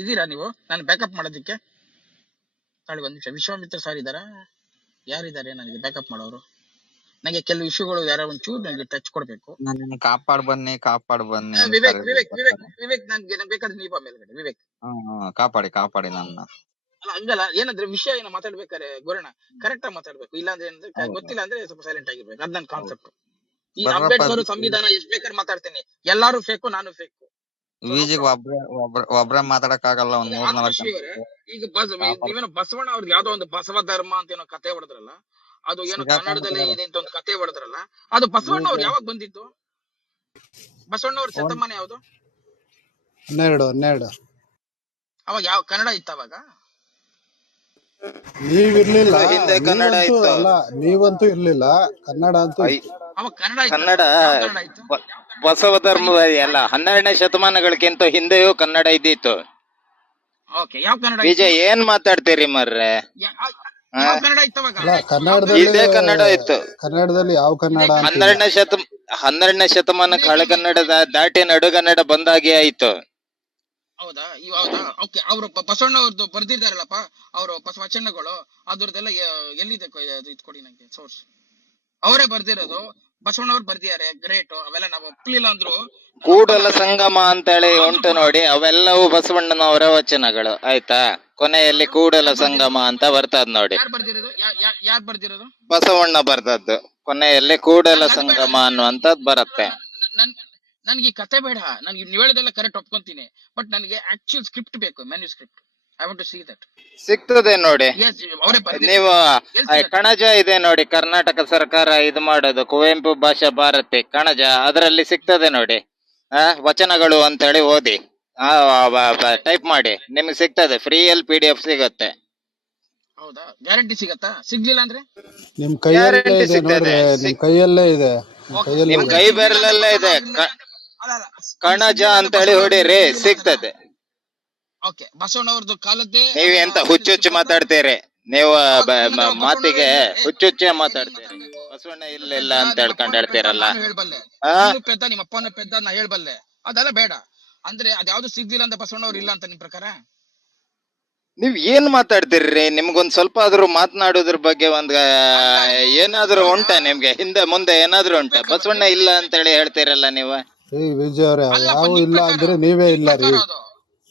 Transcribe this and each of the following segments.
ಇದ್ದೀರಾ ನೀವು ನಾನು ಬ್ಯಾಕಪ್ ಮಾಡೋದಕ್ಕೆ? ತಾಳಿ ಒಂದ್ ನಿಮಿಷ. ವಿಶ್ವಾಮಿತ್ರ ಸರ್ ಇದಾರಾ? ಯಾರಿದ್ದಾರೆ ನನಗೆ ಬ್ಯಾಕಪ್ ಮಾಡೋರು? ನನಗೆ ಕೆಲವು ಇಶ್ಯೂಗಳು ಯಾರೋ ಒಂಚೂರು ನನಗೆ ಟಚ್ ಕೊಡ್ಬೇಕು. ನನ್ನ ಕಾಪಾಡ್ ಬನ್ನಿ ಅಂತ ವಿವೇಕ್ ವಿವೇಕ್ ಕರೀತಾರೆ. ವಿವೇಕ್ ವಿವೇಕ್ ನನ್ಗೆ ಬೇಕಾದ್ರೆ ನೀವ ಮೇಲ್ಗಡೆ ವಿವೇಕ್. ಕಾಪಾಡಿ ನನ್ನ. ಅಲ್ಲ ಹಂಗಲ್ಲ, ಏನಂದ್ರೆ ವಿಷಯ ಏನೋ ಮಾತಾಡ್ಬೇಕಾರೆ ಗೋರಣ ಕರೆಕ್ಟ್ ಆಗಿ ಮಾತಾಡ್ಬೇಕು. ಇಲ್ಲಾಂದ್ರೆ ಏನಂದ್ರೆ ಹೌದು. ಗೊತ್ತಿಲ್ಲ ಅಂದ್ರೆ ಸ್ವಲ್ಪ ಸೈಲೆಂಟ್ ಆಗಿರ್ಬೇಕು. ಅದ್ ನನ್ನ ಕಾನ್ಸೆಪ್ಟ್. ಈ ಬರ್ರಪ್ಪ ಅಂಬೇಡ್ಕರ್ ಸಂವಿಧಾನ ಎಷ್ಟ್ ಬೇಕಾದ್ರೆ ಮಾತಾಡ್ತೇನೆ. ಎಲ್ಲಾರು ಫೇಕು, ನಾನು ಫೇಕು. ವಿಜಿಗ್ ಒಬ್ರೇ ಮಾತಾಡಕ್ ಆಗಲ್ಲ. ಒಂದ್ ಈಗ 3-4 ಆತ್ಮಶ್ರೀ ಅವರೇ, ಈಗ ನೀವೇನೋ ಬಸವಣ್ಣ ಅವ್ರಿಗೆ ಯಾವ್ದೋ ಒಂದು ಬಸವ ಧರ್ಮ ಅಂತ ಏನೋ ಕತೆ ಹೊಡೆದ್ರಲ್ಲ, ಅದು ಏನೋ ಕನ್ನಡದಲ್ಲೇ ಇದೆ ಅಂತ ಒಂದು ಕತೆ ಹೊಡೆದ್ರಲ್ಲ, ಅದು ಬಸವಣ್ಣ ಅವ್ರು ಯಾವಾಗ ಬಂದಿತ್ತು? ಬಸವಣ್ಣ ಅವ್ರ ಶತಮಾನ ಯಾವ್ದು? 12. ಅವಾಗ ಯಾವ ಕನ್ನಡ ಇತ್ತು ಅವಾಗ? ನೀವಿರ್ಲಿಲ್ಲ, ಹಿಂದೆ ಕನ್ನಡ ಇತ್ತು. ಅಲ್ಲ ನೀವಂತೂ ಇರ್ಲಿಲ್ಲ, ಕನ್ನಡ ಅಂತೂ ಇತ್ತು. ಅವಾಗ ಕನ್ನಡ ಕನ್ನಡ ಕನ್ನಡ ಇತ್ತು. ಬಸವ ಧರ್ಮದ ಎಲ್ಲ 12ನೇ ಶತಮಾನಗಳಿಗಿಂತ ಹಿಂದೆಯೂ ಕನ್ನಡ ಇದ್ದಿತ್ತು. ಓಕೆ, ಯಾವ ಕನ್ನಡ ವಿಜಯ್ ಏನ್ ಮಾತಾಡ್ತೀರಿ ಮರ್ರೆ? ಯಾವ ಕನ್ನಡ ಇತ್ತು ಅವಾಗ? ಅಲ್ಲ ಕನ್ನಡದಲ್ಲಿ ಇದೇ ಕನ್ನಡ ಇತ್ತು. ಕನ್ನಡದಲ್ಲಿ ಯಾವ ಕನ್ನಡ ಅಂತ 12ನೇ ಶತಮಾನಕ್ಕೆ ಹಳೆಗನ್ನಡ ದಾಟಿ ನಡುಗನ್ನಡ ಬಂದಾಗೆ ಆಯ್ತು. ಹೌದಾ? ಹೌದಾ? ಓಕೆ, ಅವ್ರು ಬಸವಣ್ಣ ಅವ್ರದ್ದು ಬರ್ದಿದ್ದಾರಲ್ಲಪ್ಪ, ಅವರು ವಚನಗಳು, ಅದ್ರದ್ದೆಲ್ಲ ಎಲ್ಲಿದೆ? ಇದು ಕೊಡಿ ನಂಗೆ ಸೋರ್ಸ್. ಅವರೇ ಬರ್ದಿರೋದು, ಬಸವಣ್ಣವ್ರು ಬರ್ದಿದ್ದಾರೆ, ಗ್ರೇಟ್. ಅವೆಲ್ಲ ನಾವು ಒಪ್ಲಿಲ್ಲ ಅಂದ್ರು. ಕೂಡಲ ಸಂಗಮ ಅಂತೇಳಿ ಉಂಟು ನೋಡಿ, ಅವೆಲ್ಲವೂ ಬಸವಣ್ಣನವರ ವಚನಗಳು. ಆಯ್ತಾ? ಕೊನೆಯಲ್ಲಿ ಕೂಡಲ ಸಂಗಮ ಅಂತ ಬರ್ತದ್ ನೋಡಿ. ಯಾರು ಬರ್ದಿರೋದು? ಯಾರು ಬರ್ದಿರೋದು? ಬಸವಣ್ಣ ಬರ್ದದ್ದು. ಕೊನೆಯಲ್ಲಿ ಕೂಡಲ ಸಂಗಮ ಅನ್ನುವಂಥದ್ದು ಬರುತ್ತೆ. ನನ್ಗೆ ಈ ಕತೆ ಬೇಡ, ನನ್ಗೆ ನೀವು ಹೇಳೋದೆಲ್ಲ ಕರೆಕ್ಟ್ ಒಪ್ಕೊಂತೀನಿ, ಬಟ್ ನನಗೆ ಆಕ್ಚುಯಲ್ ಸ್ಕ್ರಿಪ್ಟ್ ಬೇಕು, manuscript. I want to see that. ಸಿಗ್ತದೆ ನೋಡಿ. ನೀವು ನೀವು ಕಣಜ ಇದೆ ನೋಡಿ, ಕರ್ನಾಟಕ ಸರ್ಕಾರ ಇದು ಮಾಡೋದು, ಕುವೆಂಪು ಭಾಷಾ ಭಾರತಿ ಕಣಜ, ಅದರಲ್ಲಿ ಸಿಗ್ತದೆ ನೋಡಿ. ವಚನಗಳು ಅಂತ ಹೇಳಿ ಓದಿ, ಟೈಪ್ ಮಾಡಿ, ನಿಮ್ಗೆ ಸಿಗ್ತದೆ. ಫ್ರೀಯಲ್ಲಿ PDF ಸಿಗತ್ತೆ. ಹೌದಾ? ಗ್ಯಾರಂಟಿ ಸಿಗತ್ತಾ? ಸಿಗ್ಲಿಲ್ಲ ಅಂದ್ರೆ ನಿಮ್ ಕೈಯಲ್ಲೇ ಇದೆ ನೋಡ್ರಿ, ನಿಮ್ ಕೈಯಲ್ಲೇ ಇದೆ, ನಿಮ್ ಕೈ ಬೆರಳಲ್ಲೇ ಇದೆ. ಕಣಜ ಅಂತ ಹೇಳಿ ಹೊಡಿರಿ, ಸಿಗ್ತದೆ. ಓಕೆ, ಬಸವಣ್ಣವ್ರದ್ದು ಕಾಲದ್ದೇ. ನೀವ್ ಎಂತ ಹುಚ್ಚುಚ್ಚು ಮಾತಾಡ್ತೀರಿ ನೀವು? ಮಾತಿಗೆ ಹುಚ್ಚುಚ್ಚೆ ಮಾತಾಡ್ತೀರಿ. ಬಸವಣ್ಣ ಇಲ್ಲ ಅಂತ ಹೇಳ್ಕೊಂಡ್ ಹೇಳ್ತೀರಲ್ಲ. ಪೆದ್ದ, ನಿಮ್ಮ ಅಪ್ಪನ ಪೆದ್ದ ನಾ ಹೇಳ್ಬಲ್ಲೆ, ಅದೆಲ್ಲ ಬೇಡ. ಅಂದ್ರೆ ಅದ್ಯಾವ್ದು ಸಿಗ್ಲಿಲ್ಲ ಅಂತ ಬಸವಣ್ಣವ್ರು ಇಲ್ಲ ಅಂತ ನಿಮ್ ಪ್ರಕಾರ? ನೀವ್ ಏನ್ ಮಾತಾಡ್ತೀರಿ? ನಿಮ್ಗೊಂದ್ ಸ್ವಲ್ಪ ಆದ್ರೂ ಮಾತನಾಡೋದ್ರ ಬಗ್ಗೆ ಒಂದ್ ಏನಾದ್ರೂ ಉಂಟಾ ನಿಮ್ಗೆ? ಹಿಂದೆ ಮುಂದೆ ಏನಾದ್ರೂ ಉಂಟಾ? ಬಸವಣ್ಣ ಇಲ್ಲ ಅಂತ ಹೇಳಿ ಹೇಳ್ತೀರಲ್ಲ ನೀವು. ವಿಜಯ್ ಅವ್ರೆ, ಅವ್ ಯಾವ ಇಲ್ಲ ಅಂದ್ರೆ ನೀವೇ ಇಲ್ಲ ರೀ.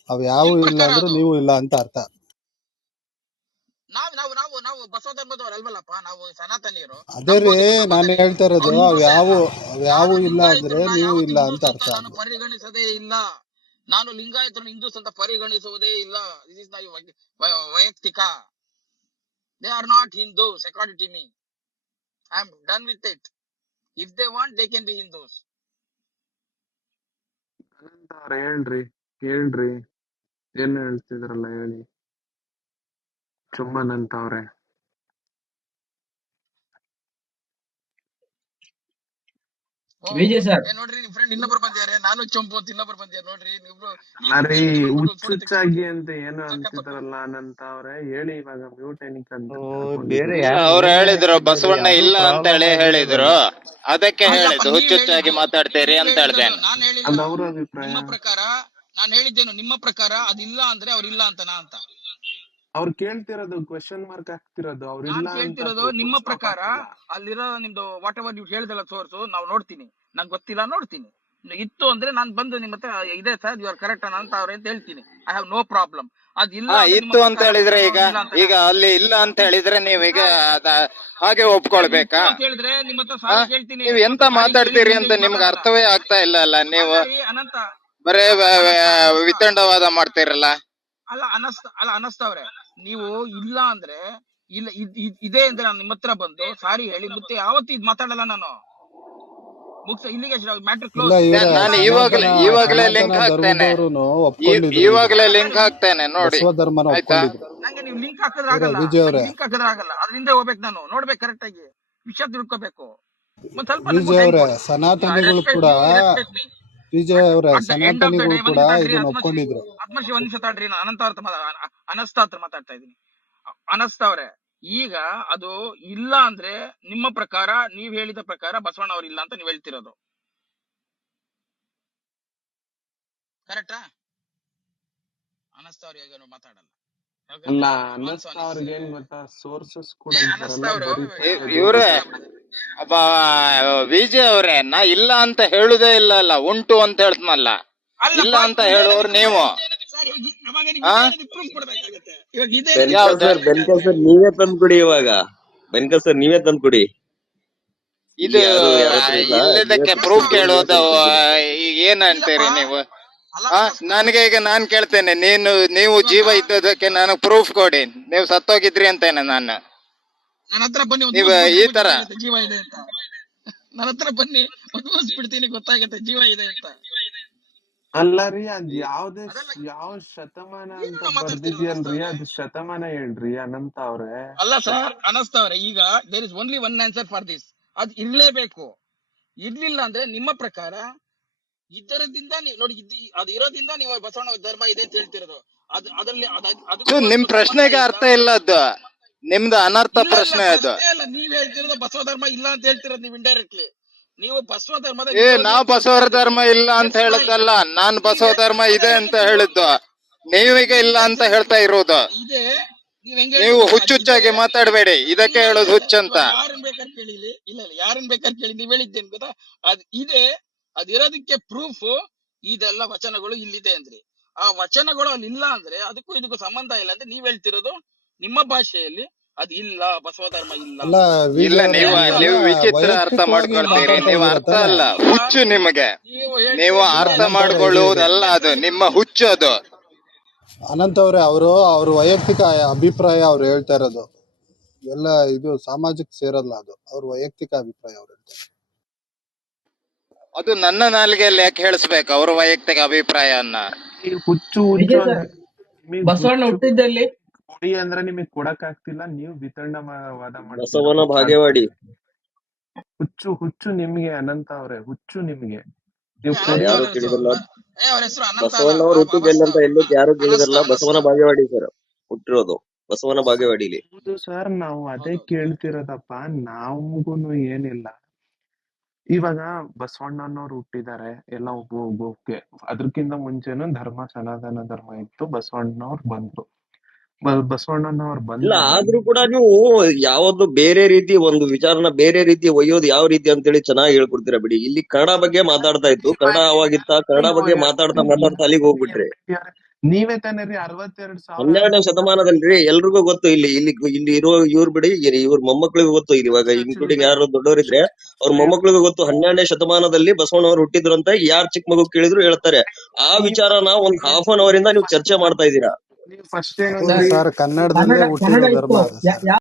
ಅವ್ ಯಾವ ಇಲ್ಲ ಅಂದ್ರೆ ನೀವು ಇಲ್ಲ ಅಂತ ಅರ್ಥ. ನಾವು ಬಸವ ಧರ್ಮದವ್ರು ಅಲ್ವಲ್ಲಪ್ಪ, ನಾವು ಸನಾತನಿಯರು. ಅದೇ ರೀ ನಾನು ಹೇಳ್ತಾ ಇರೋದು, ಅವ್ ಇಲ್ಲ ಅಂದ್ರೆ ನೀವು ಇಲ್ಲ ಅಂತ ಅರ್ಥ. ನಾನು ಪರಿಗಣಿಸದೇ ಇಲ್ಲ, ನಾನು ಲಿಂಗಾಯತರನ್ನು ಹಿಂದೂಸ್ ಅಂತ ಪರಿಗಣಿಸುವುದೇ ಇಲ್ಲ. ದಿಸ್ ಇಸ್ ಮೈ ವೈಯಕ್ತಿಕ. They are not Hindus according to me. I am done with it. If they want they can be Hindus. ಹೇಳ್ರಿ ಏನ್ ಹೇಳ್ತಿದ್ರಲ್ಲ ಹೇಳಿ. ಚುಮ್ಮನ್ ಅಂತವ್ರೆ. ನೋಡ್ರಿ, ನಿಮ್ ಫ್ರೆಂಡ್ ಇನ್ನೊಬ್ರು ಬಂದಿದ್ದಾರೆ, ನಾನು ಚಂಪು ಅಂತ ಇನ್ನೊಬ್ರು ಬಂದಿದ್ದಾರೆ ನೋಡ್ರಿ. ಅರಿ ಹುಚ್ಚುಚ್ಚಾಗಿ ಅಂತ ಏನು ಅಂತಿದ್ರಲ್ಲ ಅನಂತ ಅವ್ರೆ, ಹೇಳಿ ಇವಾಗ ಮ್ಯೂಟ್ ಏನಕ್ಕೆ ಅಂತ. ಅವ್ರು ಹೇಳಿದ್ರು ಬಸವಣ್ಣ ಇಲ್ಲ ಅಂತ ಹೇಳಿ ಹೇಳಿದ್ರು, ಅದಕ್ಕೆ ಹೇಳಿದ್ದು ಹುಚ್ಚುಚ್ಚಾಗಿ ಮಾತಾಡ್ತೀರಿ ಅಂತ ಹೇಳ್ದೆ. ಅದು ಅವ್ರ ಅಭಿಪ್ರಾಯ. ನಿಮ್ಮ ಪ್ರಕಾರ ನಾನು ಹೇಳಿದ್ದೇನು? ನಿಮ್ಮ ಪ್ರಕಾರ ಅದಿಲ್ಲ ಅಂದ್ರೆ ಅವ್ರಿಲ್ಲ ಅಂತನಾ ಅಂತ ಅವ್ರು ಕೇಳ್ತಿರೋದು, ಕ್ವೆಶ್ಚನ್ ಮಾರ್ಕ್ ಹಾಕ್ತಿರೋದು. ಅವ್ರಿಲ್ಲ ಕೇಳ್ತಿರೋದು. ನಿಮ್ಮ ಪ್ರಕಾರ ಅಲ್ಲಿರೋ ನಿಮ್ದು ವಾಟ್ ಎವರ್ ನೀವು ಹೇಳಿದಲ್ಲ ಸೋರ್ಸ್, ನಾವು ನೋಡ್ತೀನಿ. ನಂಗೆ ಗೊತ್ತಿಲ್ಲ, ನೋಡ್ತೀನಿ. ಇತ್ತು ಅಂದ್ರೆ ನಾನು ಬಂದು ನಿಮ್ಮ ಹತ್ರ ಇದೆ ಸರ್, ಯು ಆರ್ ಕರೆಕ್ಟ್ ಅಂತ ಅವ್ರೆ ಅಂತ ಹೇಳ್ತೀನಿ. I have no problem. ಅದಿಲ್ಲ ಇತ್ತು ಅಂತ ಹೇಳಿದ್ರೆ ಈಗ ಅಲ್ಲಿ ಇಲ್ಲ ಅಂತ ಹೇಳಿದ್ರೆ ನೀವೀಗ ಹಾಗೆ ಒಪ್ಕೊಳ್ಬೇಕಾ? ಹೇಳಿದ್ರೆ ನಿಮ್ಮ ಹತ್ರ ಸಾರಿ ಕೇಳ್ತೀನಿ. ನೀವ್ ಎಂತ ಮಾತಾಡ್ತೀರಿ ಅಂತ ನಿಮ್ಗೆ ಅರ್ಥವೇ ಆಗ್ತಾ ಇಲ್ಲ ಅಲ್ಲ. ನೀವು ಅನಂತ ಬರೇ ವಿತಂಡವಾದ ಮಾಡ್ತೀರಲ್ಲ. ಅಲ್ಲ ಅನಸ್ತವ್ರೆ, ನೀವು ಇಲ್ಲ ಅಂದ್ರೆ ಇಲ್ಲ, ಇದೆ ಅಂದ್ರೆ ನಾನು ನಿಮ್ಮ ಹತ್ರ ಬಂದು ಸಾರಿ ಹೇಳಿ ಮತ್ತೆ ಯಾವತ್ತೂ ಇದ್ ಮಾತಾಡಲ್ಲ ನಾನು. ಇಲ್ಲಿಗೆ ಮ್ಯಾಟ್ರ್ ಕ್ಲೋಸ್. ನಾನು ಇವಾಗಲೇ ಲಿಂಕ್ ಹಾಕ್ತೇನೆ ನೋಡಿ. ನಂಗೆ ನೀವು ಲಿಂಕ್ ಹಾಕಿದ್ರೆ ಆಗಲ್ಲ, ಅದ್ರಿಂದ ಹೋಗ್ಬೇಕು. ನಾನು ನೋಡ್ಬೇಕು, ಕರೆಕ್ಟ್ ಆಗಿ ವಿಷಯ ತಿಳ್ಕೋಬೇಕು. ಸನಾತನಿಗಳು ಕೂಡ ಇದನ್ನ ಒಪ್ಕೊಂಡಿದ್ರು. ಆತ್ಮಶ್ರೀ ಒಂದ್ ನಿಮಿಷ ತಾಡ್ರಿ, ಅನಸ್ತ ಹತ್ರ ಮಾತಾಡ್ತಾ ಇದೀನಿ. ಅನಸ್ತ ಅವ್ರೆ, ಈಗ ಅದು ಇಲ್ಲ ಅಂದ್ರೆ ನಿಮ್ಮ ಪ್ರಕಾರ, ನೀವ್ ಹೇಳಿದ ಪ್ರಕಾರ ಬಸವಣ್ಣ ಅವ್ರು ಇಲ್ಲ ಅಂತ ನೀವ್ ಹೇಳ್ತಿರೋದು ಕರೆಕ್ಟಾ? ಅನಸ್ತ ಅವ್ರಿಗೆ ಮಾತಾಡಲ್ಲ. ಅಲ್ಲ ಯಾಕಂದ್ರೆ ಅನಸ್ತ ಆನ್ಸನ್ ಅವ್ರಿಗೆ ಏನ್ ಗೊತ್ತಾ, ಸೋರ್ಸಸ್ ಕೂಡ ಅನಸ್ತ ಇದ್ದಾರಲ್ಲ ಅವರು ಬರೀತಾ ಇವ್ರೆ ಇರೋದು. ಒಬ್ಬ ವಿಜಯ್ ಅವ್ರೆ, ನಾ ಇಲ್ಲ ಅಂತ ಹೇಳುದೇ ಇಲ್ಲ ಅಲ್ಲ, ಉಂಟು ಅಂತ ಹೇಳ್ತನಲ್ಲ. ಇಲ್ಲ ಅಂತ ಹೇಳೋರು ನೀವು. ಆ ಪ್ರೂಫ್ ಕೊಡ್ಬೇಕಾಗತ್ತೆ. ಇವಾಗ ಇದೇ ಬೆನ್ಕರ್ ಯಾವ್ದ ಸರ್, ಬೆನ್ಕರ್ ಸರ್ ನೀವೇ ತಂದ್ಕೊಡಿ ಇವಾಗ. ಬೆನ್ಕರ್ ಸರ್ ನೀವೇ ತಂದ್ಕೊಡಿ. ಇದು ಯಾರು ಯಾರ ಹತ್ರ ಇಲ್ಲ, ನೀವೇ ಇಲ್ಲದಕ್ಕೆ ಪ್ರೂಫ್ ತಂದ್ಕೊಡಿ, ನೀವೇ ಕೇಳೋದು ತಂದ್ಕೊಡ್ತೀರಿ. ಈಗ ಏನಂತೀರಿ ನೀವು? ಅಲ್ಲ ನನಗೆ ಈಗ ನಾನ್ ಕೇಳ್ತೇನೆ, ನೀವು ಜೀವ ಇದ್ದದಕ್ಕೆ ನನಗೆ ಪ್ರೂಫ್ ಕೊಡಿ. ನೀವು ಸತ್ತೋಗಿದ್ರಿ ಅಂತೇನೆ ನಾನು. ನನ್ನ ಹತ್ರ ಬನ್ನಿ, ಒಂದು ನೀವು ಈ ತರ ಗೊತ್ತಾಗತ್ತೆ ಜೀವ ಇದೆ ಅಂತ. ನನ್ನ ಹತ್ರ ಬನ್ನಿ, ಒಂದು ಬಿಡ್ತೀನಿ, ಗೊತ್ತಾಗತ್ತೆ ಜೀವ ಇದೆ ಅಂತ. ಅಲ್ಲ ರೀ, ಅದ್ ಯಾವ ಶತಮಾನ ಏನ್ ಅಂತ ಮಾತಾಡ್ತಿರೋದು ಅನಸ್ತ ಬರ್ದಿದ್ಯಲ್ರಿ, ಅವ್ರೆ? ಅದು ಶತಮಾನ ಹೇಳ್ರಿ ಅನಂತ ಅವ್ರೆ. ಅಲ್ಲ ಸರ್, ಅನಸ್ತ ಅವ್ರೆ, ಈಗ there is only one answer for this. ಅದ್ ಇರ್ಲೇಬೇಕು. ಇರ್ಲಿಲ್ಲ ಅಂದ್ರೆ ನಿಮ್ಮ ಪ್ರಕಾರ ಇದರದಿಂದ ನೀವು ನೋಡಿ, ಅದು ಇರೋದ್ರಿಂದ ನೀವು ಬಸವಣ್ಣ ಧರ್ಮ ಇದೆ ಅಂತ ಹೇಳ್ತಿರೋದು. ಅದ್ರಲ್ಲಿ ನಿಮ್ ಪ್ರಶ್ನೆಗೆ ಅರ್ಥ ಇಲ್ಲ ಅದು. ನಿಮ್ದು ಅನರ್ಥ ಇಲ್ಲ ಪ್ರಶ್ನೆ ಅದು. ಪ್ರಶ್ನೆ ಅಲ್ಲ, ನೀವ್ ಹೇಳ್ತಿರೋದು ಬಸವ ಧರ್ಮ ಇಲ್ಲ ಅಂತ ಹೇಳ್ತಿರೋದು ನೀವು ಇಂಡೈರೆಕ್ಟ್ಲಿ. ನೀವು ಬಸವ ಧರ್ಮದ ನಾವು ಬಸವ ಧರ್ಮ ಇಲ್ಲ ಅಂತ ಹೇಳದ್ದಲ್ಲ, ನಾನ್ ಬಸವ ಧರ್ಮ ಇದೆ ಅಂತ ಹೇಳಿದ್ದು. ನೀವೀಗ ಇಲ್ಲ ಅಂತ ಹೇಳ್ತಾ ಇರೋದು. ಇದೆ. ನೀವು ಹುಚ್ಚುಚ್ಚಾಗಿ ಮಾತಾಡಬೇಡಿ, ಇದಕ್ಕೆ ಹೇಳೋದು ಹುಚ್ಚಂತ. ಯಾರನ್ ಬೇಕಾದ್ರೆ ಕೇಳಿ, ಇಲ್ಲ ಯಾರನ್ ಬೇಕಾದ್ರೆ ಕೇಳಿ, ನೀವ್ ಹೇಳಿದ್ದೇನ್ ಗೊತ್ತಾ, ಅದ್ ಇದೆ, ಅದಿರೋದಕ್ಕೆ ಪ್ರೂಫ್ ಇದೆಲ್ಲ ವಚನಗಳು ಇಲ್ಲಿದೆ ಅಂದ್ರಿ. ಆ ವಚನಗಳು ಅಲ್ಲಿ ಇಲ್ಲ ಅಂದ್ರೆ ಅದಕ್ಕೂ ಇದಕ್ಕೂ ಸಂಬಂಧ ಇಲ್ಲ ಅಂತ ನೀವ್ ಹೇಳ್ತಿರೋದು. ನಿಮ್ಮ ಭಾಷೆಯಲ್ಲಿ ಅದ್ ಇಲ್ಲ, ಬಸವ ಧರ್ಮ ಇಲ್ಲ. ಅಲ್ಲ ಇಲ್ಲ, ನೀವು ವಿಚಿತ್ರ ಅರ್ಥ ವೈಯಕ್ತಿಕವಾಗಿ ಮಾಡ್ಕೊಳ್ತೀರಿ. ಮಾತಾಡ್ತಾ ನೀವು ಇದೀರ ಅರ್ಥ ತಾನೇ? ಅಲ್ಲ, ಹುಚ್ಚು ನಿಮಗೆ. ನೀವು ಅರ್ಥ ಅನಂತ ಅವ್ರೆ, ಮಾಡ್ಕೊಳ್ಳುವುದಲ್ಲ, ಅದು ನಿಮ್ಮ ಹುಚ್ಚು. ಅದು ಅನಂತ ಅವ್ರೆ, ಅವ್ರ ವೈಯಕ್ತಿಕ ಅಭಿಪ್ರಾಯ ಅವ್ರು ಹೇಳ್ತಾ ಇರೋದು. ಎಲ್ಲ ಇದು ಸಾಮಾಜಿಕ ಸೇರಲ್ಲ, ಅದು ಅವ್ರ ವೈಯಕ್ತಿಕ ಅಭಿಪ್ರಾಯ ಅವ್ರು ಹೇಳ್ತಾರೆ. ಅದು ನನ್ನ ನಾಲಿಗೆಯಲ್ಲಿ ಯಾಕೆ ಹೇಳಿಸ್ಬೇಕು ಅವ್ರ ವೈಯಕ್ತಿಕ ಅಭಿಪ್ರಾಯನ್ನ? ಈ ಹುಚ್ಚು ವಿಜಯ್ ಅಂತ ಸರ್, ನಿಮಗ್ ಬಸವಣ್ಣ ಹುಚ್ಚು ಹುಟ್ಟಿದ್ದಲ್ಲಿ ಕೊಡಿ ಅಂದ್ರೆ ನಿಮಗ್ ಕೊಡಕ್ ಆಗ್ತಿಲ್ಲ, ನೀವು ವಿತಂಡವಾದ ಬಸವನ ಮಾಡ್ತೀರಾ. ಭಾಗ್ಯವಾಡಿ. ಹುಚ್ಚು ನಿಮ್ಗೆ ಅನಂತ ಅವ್ರೆ, ಹುಚ್ಚು ನಿಮ್ಗೆ. ನೀವು ಯಾರು ಕೊಡಿ ಕೇಳಿದಲ್ಲ. ಅವ್ರ ಹೆಸರು ಅನಂತ ಅಲ್ಲ, ಬಸವಣ್ಣವ್ರು ಹುಟ್ಟಿದ್ದೆಲ್ಲ ಅಂತ ಎಲ್ಲೂ ಯಾರು ಕೇಳಿದಿರಲ್ಲ. ಅನಸ್ತ. ಬಸವನ ಭಾಗ್ಯವಾಡಿ ಸರ್ ಹುಟ್ಟಿರೋದು, ಬಸವನ ಭಾಗ್ಯವಾಡಿಲಿ. ಹೌದು ಸರ್, ನಾವು ಅದೇ ಕೇಳ್ತಿರೋದಪ್ಪ. ನಮ್ಗೂನು ಏನಿಲ್ಲ. ಇವಾಗ ಬಸವಣ್ಣನವ್ರು ಹುಟ್ಟಿದ್ದಾರೆ ಎಲ್ಲ ಒಬ್ಬ ಅದ್ರಕ್ಕಿಂತ ಮುಂಚೆನು ಧರ್ಮ ಸನಾತನ ಧರ್ಮ ಇತ್ತು. ಬಸವಣ್ಣನವ್ರು ಬಂದ್ರು. ಬಸವಣ್ಣನವ್ರು ಇಲ್ಲ, ಬಂದಾಗ ಆದ್ರೂ ಕೂಡ ನೀವು ಯಾವ್ದು ಬೇರೆ ರೀತಿ ಒಂದು ವಿಚಾರನ ಬೇರೆ ರೀತಿ ಒಯ್ಯೋದು ಯಾವ ರೀತಿ ಅಂತೇಳಿ ಚೆನ್ನಾಗಿ ಹೇಳ್ಕೊಡ್ತೀರಾ ಬಿಡಿ. ಇಲ್ಲಿ ಕನ್ನಡ ಬಗ್ಗೆ ಮಾತಾಡ್ತಾ ಇತ್ತು, ಕನ್ನಡ ಅವಾಗಿತ್ತ, ಕನ್ನಡ ಬಗ್ಗೆ ಮಾತಾಡ್ತಾ ಅಲ್ಲಿಗೆ ಹೋಗ್ಬಿಟ್ರಿ. ನೀವೇ ತಾನೇ ರೀ 62,000 12ನೇ ಶತಮಾನದಲ್ರಿ ಎಲ್ರಿಗೂ ಗೊತ್ತು. ಇಲ್ಲಿ ಇಲ್ಲಿ ಇಲ್ಲಿ ಇರೋ ಇವ್ರು ಬಿಡಿ, ಇವ್ರ ಮೊಮ್ಮಕ್ಳಿಗೂ ಗೊತ್ತು. ಇಲ್ಲಿ ಇವಾಗ ಇನ್ಕ್ಲೂಡಿಂಗ್ ಯಾರು ದೊಡ್ಡವರಿದ್ರೆ ಅವ್ರ ಮೊಮ್ಮಕ್ಳಿಗೂ ಗೊತ್ತು. 12ನೇ ಶತಮಾನದಲ್ಲಿ ಬಸವಣ್ಣವ್ರು ಹುಟ್ಟಿದ್ರು ಅಂತ ಯಾರ್ ಚಿಕ್ಕ ಮಗು ಕೇಳಿದ್ರು ಹೇಳ್ತಾರೆ. ಆ ವಿಚಾರನ ಒಂದ್ ಹಾಫ್ ಅನ್ ಅವರ್ ಇಂದ ನೀವು ಚರ್ಚೆ ಮಾಡ್ತಾ ಇದ್ದೀರಾ. ನೀವು ಫಸ್ಟ್ ಹೌದು ಸರ್, ಕನ್ನಡದಲ್ಲೇ ಹುಟ್ಟಿರೋ ಧರ್ಮ ಅದು ಸರ್.